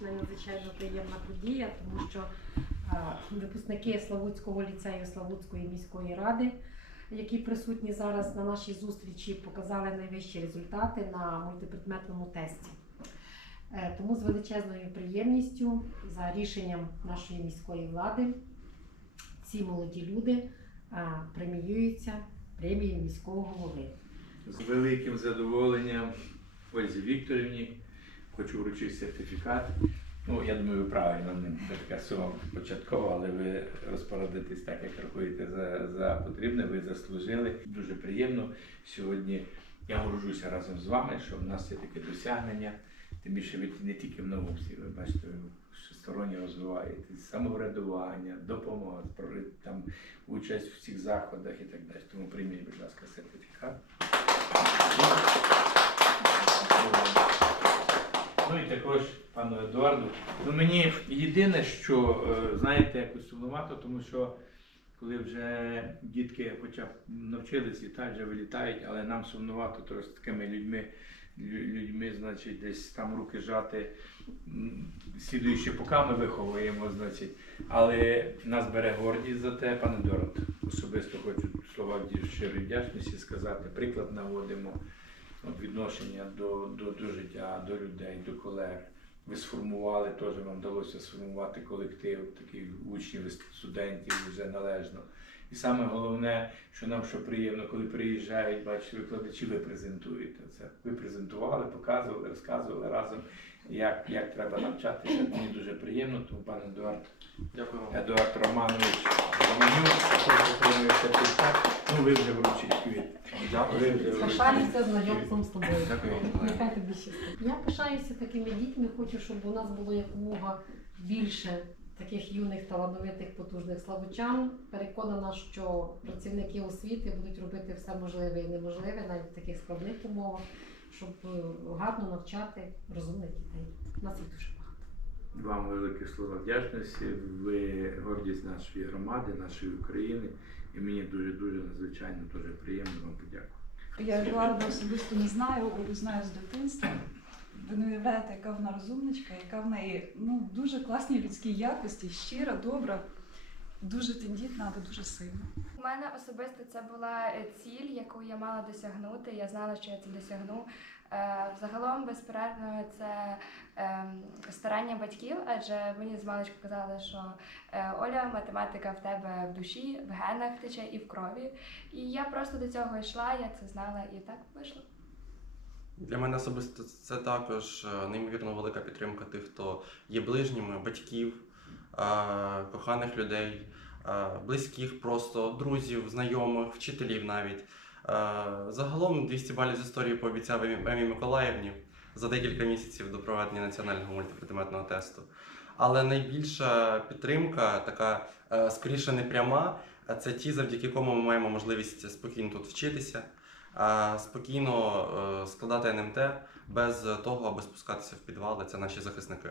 і надзвичайно приємна подія, тому що е, випускники Славутського ліцею Славутської міської ради, які присутні зараз на нашій зустрічі, показали найвищі результати на мультипредметному тесті. Е, Тому з величезною приємністю за рішенням нашої міської влади ці молоді люди е, преміюються премією міського голови. З великим задоволенням Ользі Вікторівні хочу вручити сертифікат. Ну, я думаю, ви правильно, не така сума початкова, але ви розпорядитесь так, як рахуєте за, за потрібне, ви заслужили. Дуже приємно. Сьогодні я горжуся разом з вами, що в нас є таке досягнення. Тим більше ви не тільки в науці, ви бачите, всесторонньо розвиваєтесь, самоврядування, допомога, там, участь в всіх заходах і так далі. Тому прийміть, будь ласка, сертифікат. Ну і також пану Едуарду. Ну мені єдине, що е, знаєте, якось сумнувато, тому що коли вже дітки хоча б навчились літати, вже вилітають, але нам сумнувато трошки з такими людьми, людьми, значить, десь там руки жати, слідуючи, поки ми виховуємо, значить. Але нас бере гордість за те, пане Дорот. Особисто хочу слова щирої вдячності сказати. Приклад наводимо відношення до, до, до життя, до людей, до колег. Ви сформували, теж вам вдалося сформувати колектив таких учнів, студентів вже належно. І саме головне, що нам що приємно, коли приїжджають, бачите, викладачі, ви презентуєте це. Ви презентували, показували, розказували разом, як, як треба навчатися. Мені дуже приємно, тому пан Едуард Дякую. Едуард Романович Романюк, також отримує сертифікат. Ви вже вручіть квіт. Дякую. Ви вже Пишаюся знайомством з тобою. Дякую вам. Нехай тобі щастить. Я пишаюся такими дітьми, хочу, щоб у нас було якомога більше таких юних, талановитих, потужних славучан. Переконана, що працівники освіти будуть робити все можливе і неможливе, навіть в таких складних умовах, щоб е, гарно навчати розумних дітей. Нас їх дуже багато. Вам велике слово вдячності. Ви гордість нашої громади, нашої України. І мені дуже-дуже надзвичайно дуже приємно вам подякувати. Я Едуарда особисто не знаю, знаю з дитинства. Ви не уявляєте, яка вона розумничка, яка в неї ну, дуже класні людські якості, щира, добра, дуже тендітна, але дуже сильна. У мене особисто це була е, ціль, яку я мала досягнути. Я знала, що я це досягну. Е, Загалом, безперервно, це ем, старання батьків, адже мені з маличку казали, що е, Оля, математика в тебе в душі, в генах тече і в крові. І я просто до цього йшла, я це знала, і так вийшло. Для мене особисто це також неймовірно велика підтримка тих, хто є ближніми, батьків, коханих людей, близьких, просто друзів, знайомих, вчителів навіть. Загалом 200 балів з історії пообіцяв Емі Миколаївні за декілька місяців до проведення національного мультипредметного тесту. Але найбільша підтримка, така е, скоріше не пряма, а це ті, завдяки кому ми маємо можливість спокійно тут вчитися, спокійно е, складати НМТ без того, аби спускатися в підвали. Це наші захисники.